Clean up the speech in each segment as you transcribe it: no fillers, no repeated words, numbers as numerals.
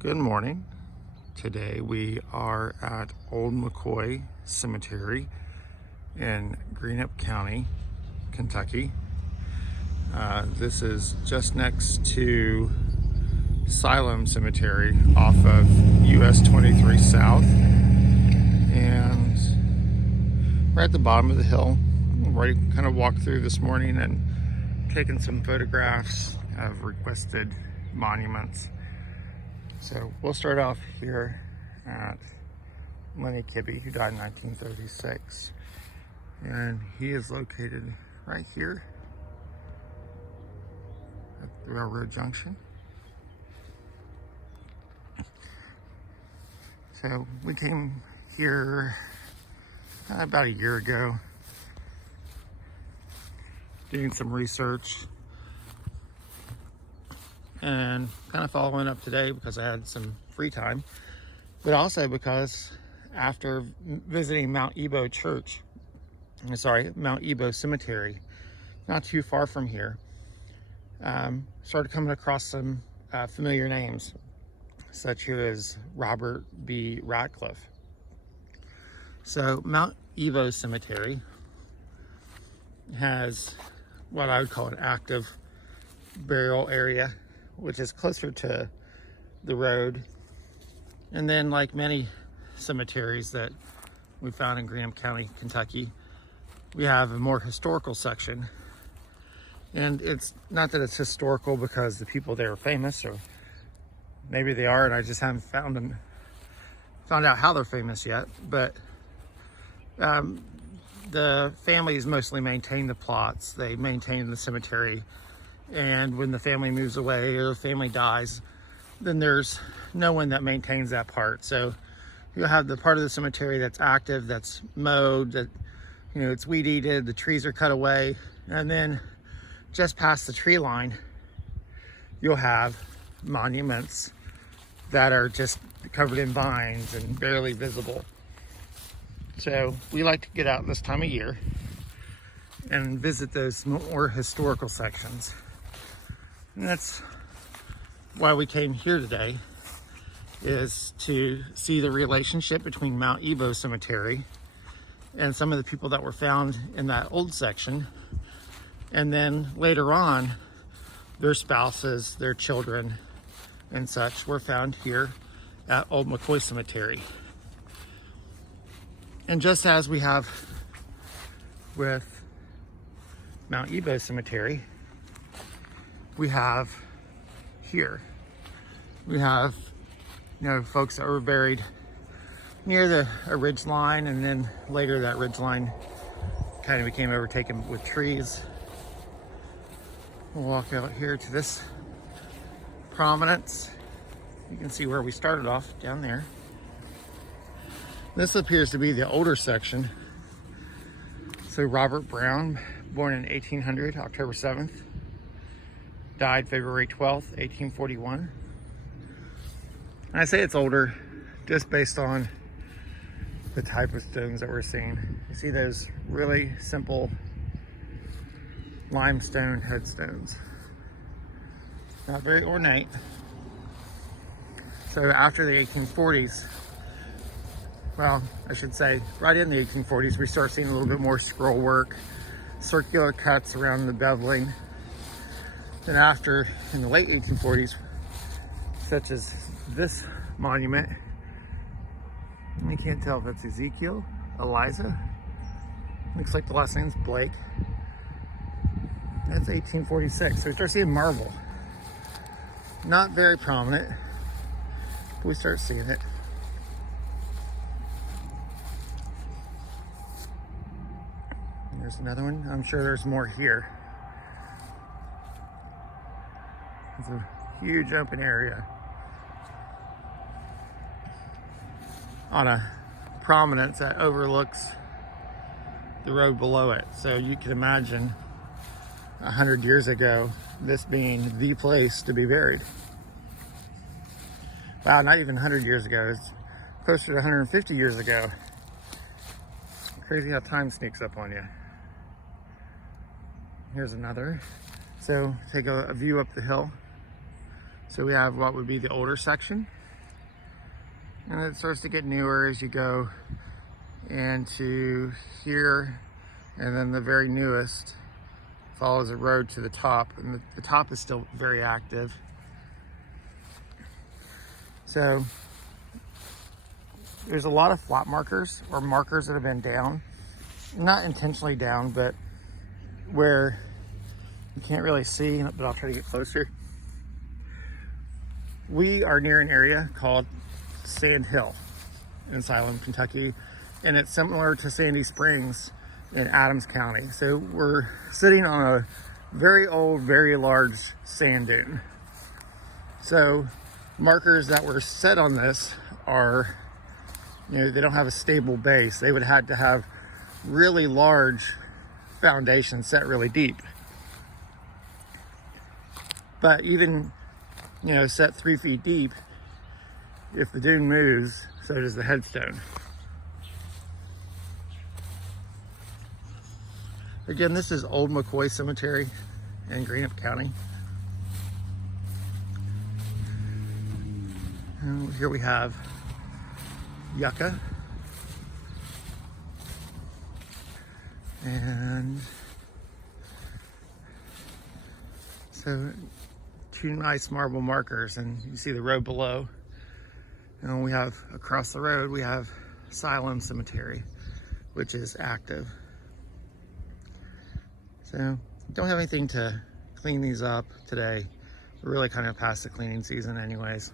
Good morning. Today we are at Old McCoy Cemetery in Greenup County, Kentucky. This is just next to Asylum Cemetery off of US 23 South. And we're at the bottom of the hill. Right, kind of walked through this morning and taken some photographs of requested monuments. So we'll start off here at Lenny Kibby, who died in 1936. And he is located right here at the railroad junction. So we came here about a year ago, doing some research and kind of following up today because I had some free time, but also because after visiting Mount Ebo Cemetery, not too far from here, started coming across some familiar names, such as Robert B. Ratcliffe. So Mount Ebo Cemetery has what I would call an active burial area, which is closer to the road. And then, like many cemeteries that we found in Greenup County, Kentucky, we have a more historical section. And it's not that it's historical because the people there are famous, or maybe they are and I just haven't found out how they're famous yet, but the families mostly maintain the plots. They maintain the cemetery, and when the family moves away or the family dies, then there's no one that maintains that part. So you'll have the part of the cemetery that's active, that's mowed, that, you know, it's weed eated, the trees are cut away, and then just past the tree line you'll have monuments that are just covered in vines and barely visible. So we like to get out this time of year and visit those more historical sections. And that's why we came here today, is to see the relationship between Mount Ebo Cemetery and some of the people that were found in that old section. And then later on, their spouses, their children, and such were found here at Old McCoy Cemetery. And just as we have with Mount Ebo Cemetery, we have here, we have, you know, folks that were buried near a ridge line, and then later that ridge line kind of became overtaken with trees. We'll walk out here to this prominence. You can see where we started off down there. This appears to be the older section. So Robert Brown, born in 1800, October 7th, died February 12th, 1841. And I say it's older just based on the type of stones that we're seeing. You see those really simple limestone headstones. Not very ornate. So after the 1840s, well, I should say right in the 1840s, we start seeing a little bit more scroll work, circular cuts around the beveling. Then after, in the late 1840s, such as this monument, I can't tell if it's Ezekiel, Eliza, looks like the last name's Blake. That's 1846, so we start seeing marble. Not very prominent, but we start seeing it. And there's another one. I'm sure there's more here. It's a huge open area on a prominence that overlooks the road below it. So you can imagine 100 years ago, this being the place to be buried. Wow, not even 100 years ago. It's closer to 150 years ago. Crazy how time sneaks up on you. Here's another. So take a view up the hill. So we have what would be the older section. And it starts to get newer as you go into here, and then the very newest follows a road to the top, and the top is still very active. So there's a lot of flat markers, or markers that have been down, not intentionally down, but where you can't really see, but I'll try to get closer. We are near an area called Sand Hill in Asylum, Kentucky, and it's similar to Sandy Springs in Adams County. So we're sitting on a very old, very large sand dune. So markers that were set on this are, they don't have a stable base. They would have to have really large foundations set really deep. But even, set 3 feet deep, if the dune moves, so does the headstone. Again, this is Old McCoy Cemetery in Greenup County. And here we have yucca. And so 2 nice marble markers, and you see the road below. And we have across the road, we have Asylum Cemetery, which is active. So don't have anything to clean these up today. We're really kind of past the cleaning season anyways.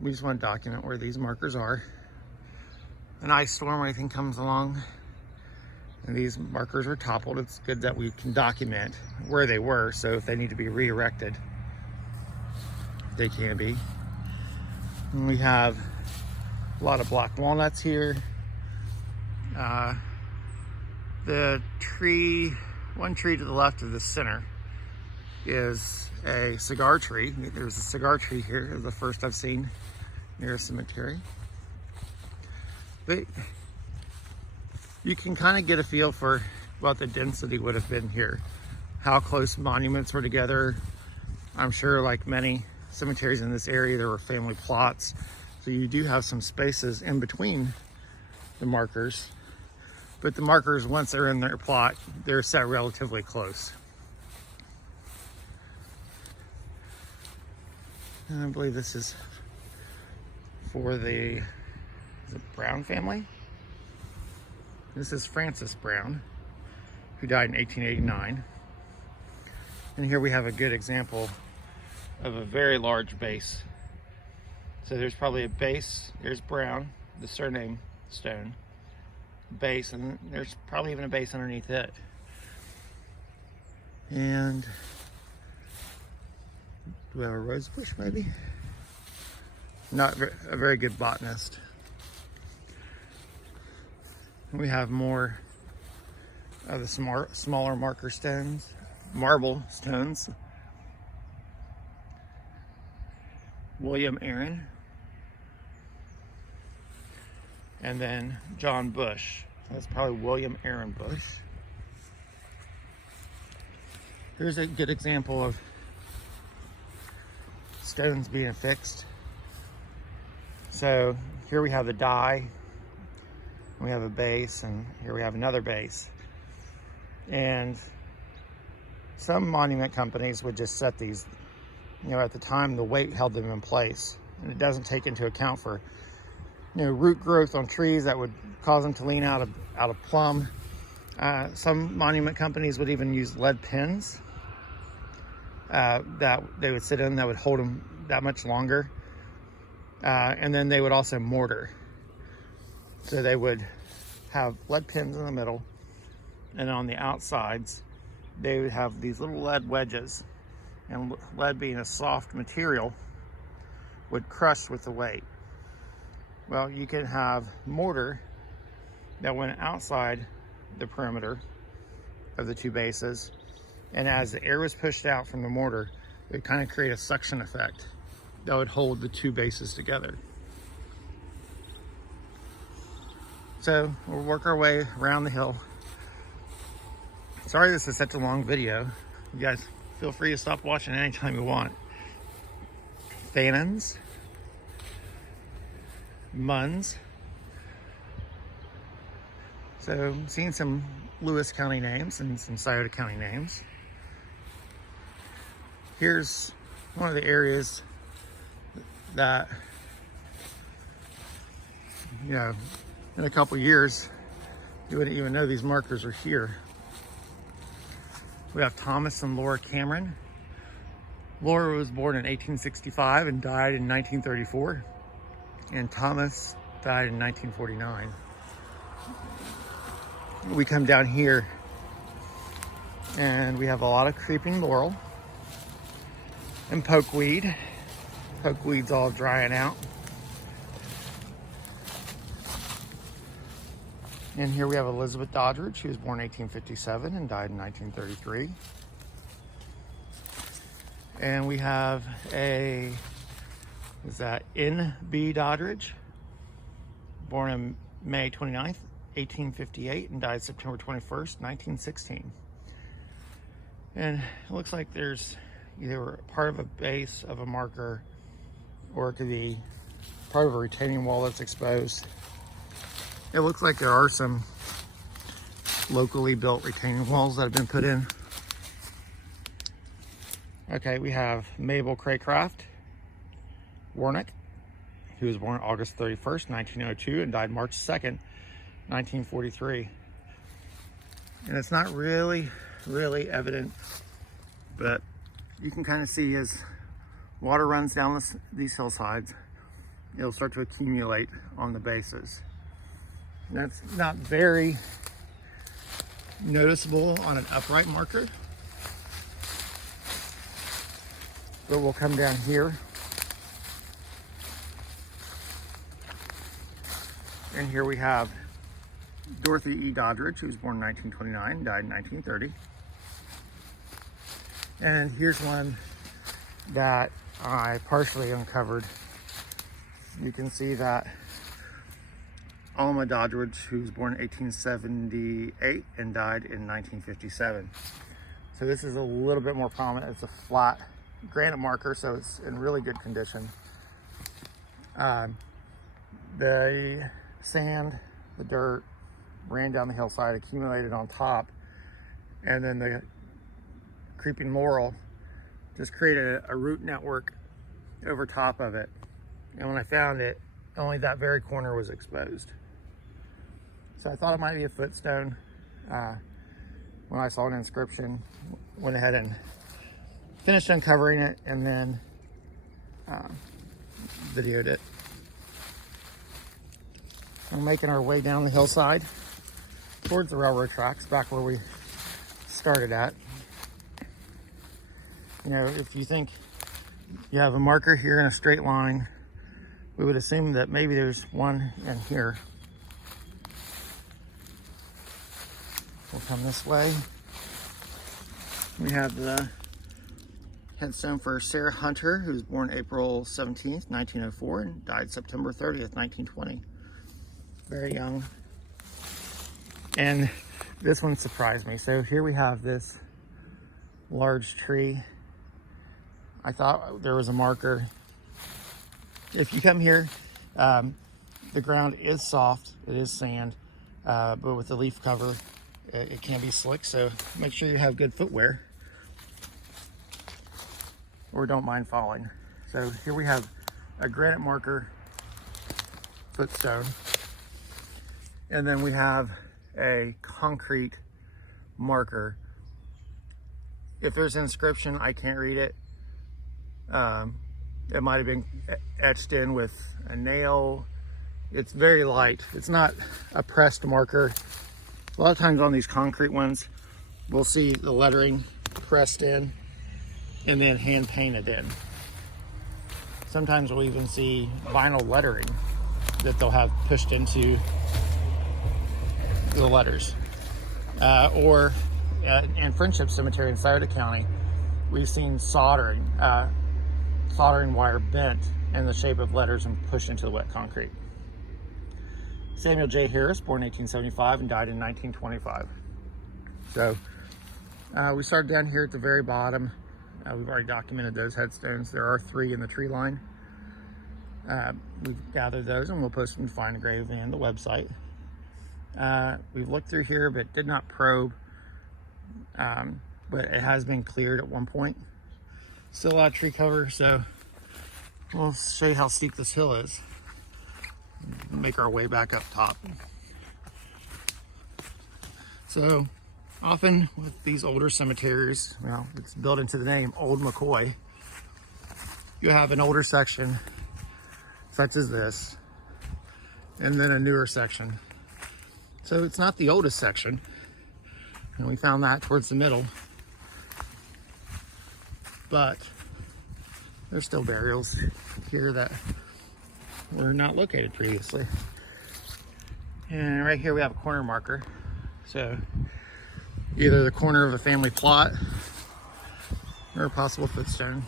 We just want to document where these markers are. An ice storm or anything comes along and these markers were toppled, it's good that we can document where they were, so if they need to be re-erected, they can be. And we have a lot of black walnuts here. The tree, one tree to the left of the center is a cigar tree. There's a cigar tree here, it's the first I've seen near a cemetery. But you can kind of get a feel for what the density would have been here, how close monuments were together. I'm sure, like many cemeteries in this area, there were family plots, so you do have some spaces in between the markers, but the markers, once they're in their plot, they're set relatively close. And I believe this is for the Brown family. This is Francis Brown, who died in 1889. And here we have a good example of a very large base. So there's probably a base, there's Brown, the surname stone, base, and there's probably even a base underneath it. And do we have a rose bush maybe? Not a very good botanist. We have more of the smaller marker stones, marble stones. William Aaron. And then John Bush. That's probably William Aaron Bush. Here's a good example of stones being affixed. So here we have the die. We have a base, and here we have another base. And some monument companies would just set these, at the time the weight held them in place. And it doesn't take into account for, root growth on trees that would cause them to lean out of plumb. Some monument companies would even use lead pins that they would sit in that would hold them that much longer. And then they would also mortar. So they would have lead pins in the middle, and on the outsides, they would have these little lead wedges. And lead being a soft material, would crush with the weight. Well, you can have mortar that went outside the perimeter of the two bases, and as the air was pushed out from the mortar, it would kind of create a suction effect that would hold the two bases together. So we'll work our way around the hill. Sorry this is such a long video. You guys feel free to stop watching anytime you want. Fannons. Munns. So seeing some Lewis County names and some Scioto County names. Here's one of the areas that, you know, in a couple years, you wouldn't even know these markers are here. We have Thomas and Laura Cameron. Laura was born in 1865 and died in 1934. And Thomas died in 1949. We come down here and we have a lot of creeping laurel and pokeweed. Pokeweed's all drying out. And here we have Elizabeth Doddrich. She was born in 1857 and died in 1933. And we have N.B. Doddrich, born on May 29th, 1858 and died September 21st, 1916. And it looks like there's either part of a base of a marker or it could be part of a retaining wall that's exposed. It looks like there are some locally built retaining walls that have been put in. Okay, we have Mabel Cratecraft, Warnock, who was born August 31st, 1902 and died March 2nd, 1943. And it's not really evident, but you can kind of see as water runs down these hillsides, it'll start to accumulate on the bases. And that's not very noticeable on an upright marker, but we'll come down here. And here we have Dorothy E. Doddrich, who was born in 1929, died in 1930. And here's one that I partially uncovered. You can see that Alma Dodge, who was born in 1878 and died in 1957. So this is a little bit more prominent. It's a flat granite marker, so it's in really good condition. The sand, the dirt, ran down the hillside, accumulated on top, and then the creeping laurel just created a root network over top of it. And when I found it, only that very corner was exposed. So I thought it might be a footstone. When I saw an inscription, went ahead and finished uncovering it and then videoed it. We're making our way down the hillside towards the railroad tracks, back where we started at. You know, if you think you have a marker here in a straight line, we would assume that maybe there's one in here. We'll come this way. We have the headstone for Sarah Hunter, who was born April 17th, 1904 and died September 30th, 1920. Very young. And this one surprised me. So here we have this large tree. I thought there was a marker. If you come here, the ground is soft, it is sand, but with the leaf cover, it can be slick, so make sure you have good footwear or don't mind falling. So here we have a granite marker footstone, and then we have a concrete marker. If there's an inscription, I can't read it. It might have been etched in with a nail. It's very light. It's not a pressed marker. A lot of times on these concrete ones, we'll see the lettering pressed in and then hand painted in. Sometimes we'll even see vinyl lettering that they'll have pushed into the letters. Or in Friendship Cemetery in Scioto County, we've seen soldering wire bent in the shape of letters and pushed into the wet concrete. Samuel J. Harris, born 1875 and died in 1925. So we started down here at the very bottom. We've already documented those headstones. There are 3 in the tree line. We've gathered those and we'll post them to Find a Grave and the website. We've looked through here but did not probe, but it has been cleared at one point. Still a lot of tree cover, so we'll show you how steep this hill is. Make our way back up top. So often with these older cemeteries, well, it's built into the name, Old McCoy, you have an older section such as this, and then a newer section. So it's not the oldest section, and we found that towards the middle, but there's still burials here that were not located previously. And right here we have a corner marker. So either the corner of a family plot or a possible footstone.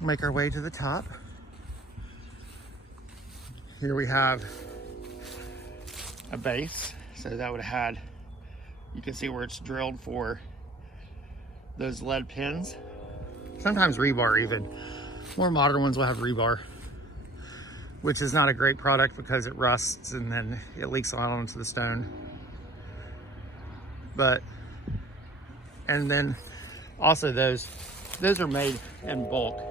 Make our way to the top. Here we have a base. So that would have had, you can see where it's drilled for those lead pins. Sometimes rebar even. More modern ones will have rebar, which is not a great product because it rusts and then it leaks out onto the stone. But, and then also those are made in bulk.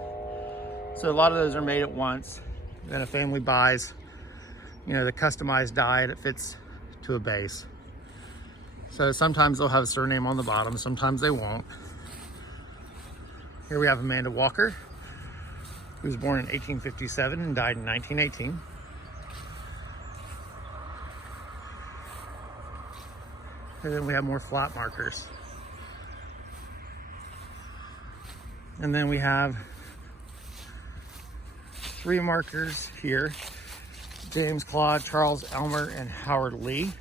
So a lot of those are made at once. Then a family buys, you know, the customized die that fits to a base. So sometimes they'll have a surname on the bottom, sometimes they won't. Here we have Amanda Walker, who was born in 1857 and died in 1918. And then we have more flat markers. And then we have 3 markers here: James Claude, Charles Elmer, and Howard Lee.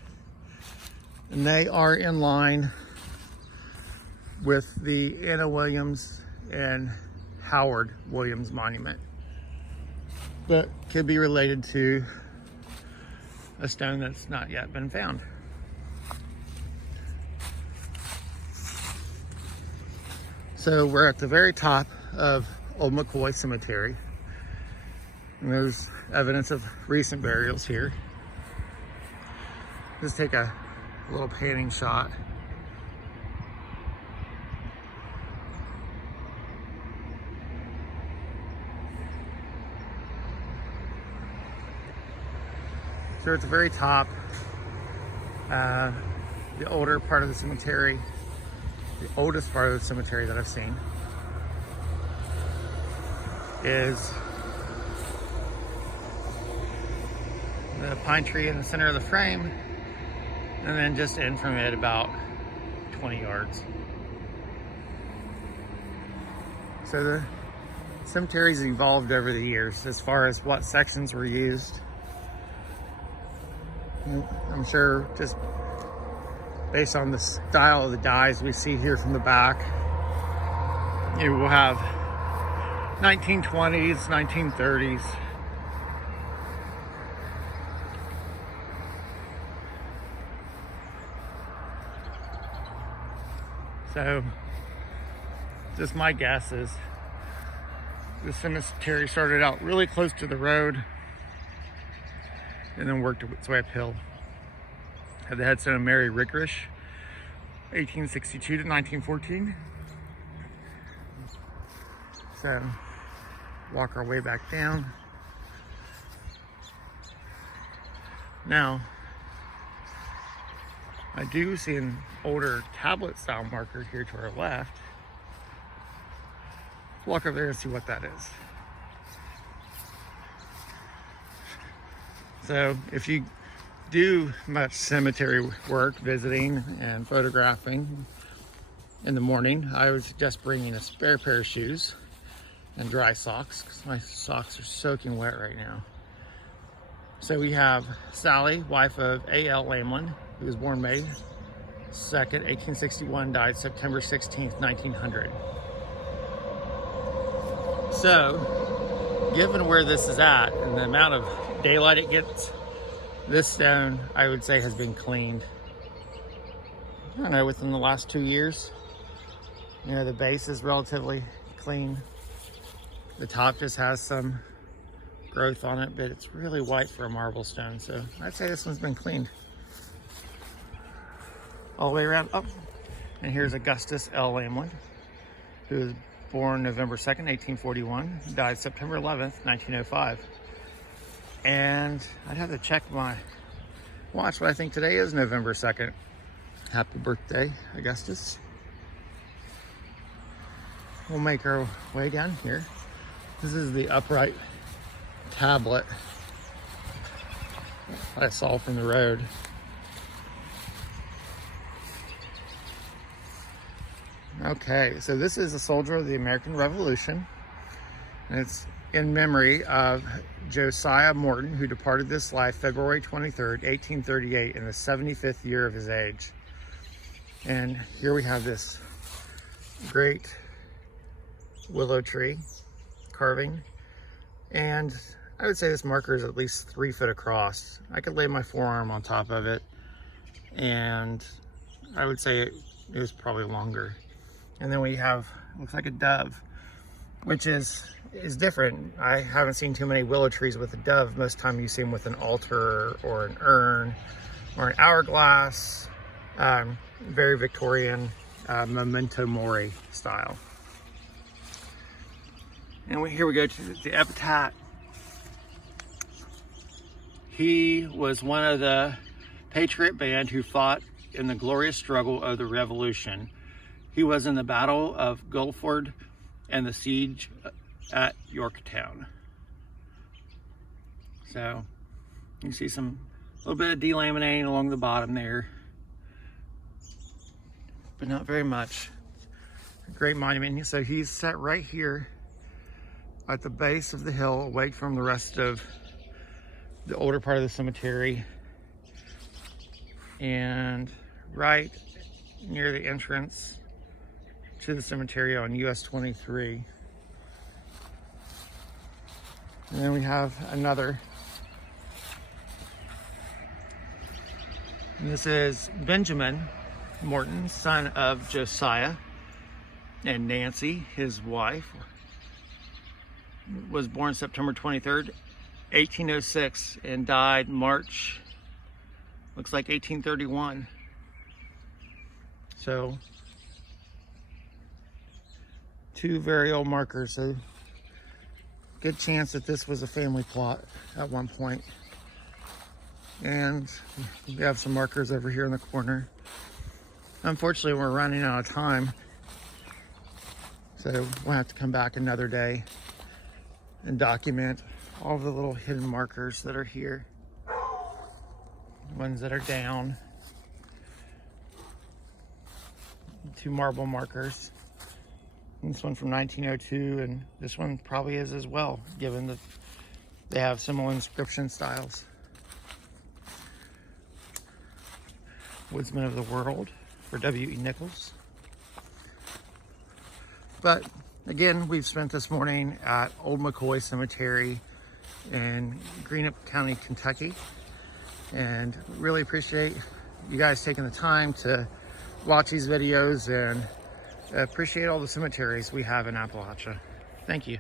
And they are in line with the Anna Williams and Howard Williams monument, but could be related to a stone that's not yet been found. So we're at the very top of Old McCoy Cemetery, and there's evidence of recent burials here. Let's take a little panning shot. So we're at the very top, the older part of the cemetery, the oldest part of the cemetery that I've seen is the pine tree in the center of the frame, and then just in from it about 20 yards. So the cemetery's evolved over the years as far as what sections were used. I'm sure just based on the style of the dies we see here from the back, you will have 1920s, 1930s. So just my guess is the cemetery started out really close to the road and then worked its way uphill. Had the headstone of Mary Rickrish, 1862 to 1914. So walk our way back down. Now, I do see an older tablet style marker here to our left. Let's walk over there and see what that is. So if you do much cemetery work, visiting and photographing in the morning, I would suggest bringing a spare pair of shoes and dry socks, because my socks are soaking wet right now. So we have Sally, wife of A.L. Lamlin, who was born May 2nd, 1861, died September 16th, 1900. So, given where this is at and the amount of daylight it gets, this stone, I would say, has been cleaned, I don't know, within the last 2 years. You know, the base is relatively clean. The top just has some growth on it, but it's really white for a marble stone, so I'd say this one's been cleaned all the way around. Oh, and here's Augustus L. Lamlin, who was born November 2nd, 1841, died September 11th, 1905. And I'd have to check my watch, but I think today is November 2nd. Happy birthday, Augustus. We'll make our way down here. This is the upright tablet I saw from the road. Okay, so this is a soldier of the American Revolution, and it's in memory of Josiah Morton, who departed this life February 23rd, 1838, in the 75th year of his age. And here we have this great willow tree carving, and I would say this marker is at least 3 foot across. I could lay my forearm on top of it, and I would say it was probably longer. And then we have, looks like a dove, which is different. I haven't seen too many willow trees with a dove. Most time you see them with an altar or an urn or an hourglass. Very Victorian, memento mori style. And here we go to the epitaph. He was one of the Patriot band who fought in the glorious struggle of the Revolution. He was in the Battle of Guilford and the siege at Yorktown. So you see a little bit of delaminating along the bottom there, but not very much. A great monument. So he's set right here at the base of the hill, away from the rest of the older part of the cemetery, and right near the entrance to the cemetery on US 23. And then we have another. And this is Benjamin Morton, son of Josiah and Nancy, his wife. Was born September 23rd, 1806, and died March, looks like 1831. So 2 very old markers. So good chance that this was a family plot at one point. And we have some markers over here in the corner. Unfortunately, we're running out of time, so we'll have to come back another day and document all the little hidden markers that are here. Ones that are down. 2 marble markers. This one from 1902, and this one probably is as well, given that they have similar inscription styles. Woodsman of the World for W.E. Nichols. But again, we've spent this morning at Old McCoy Cemetery in Greenup County, Kentucky, and really appreciate you guys taking the time to watch these videos, and appreciate all the cemeteries we have in Appalachia. Thank you.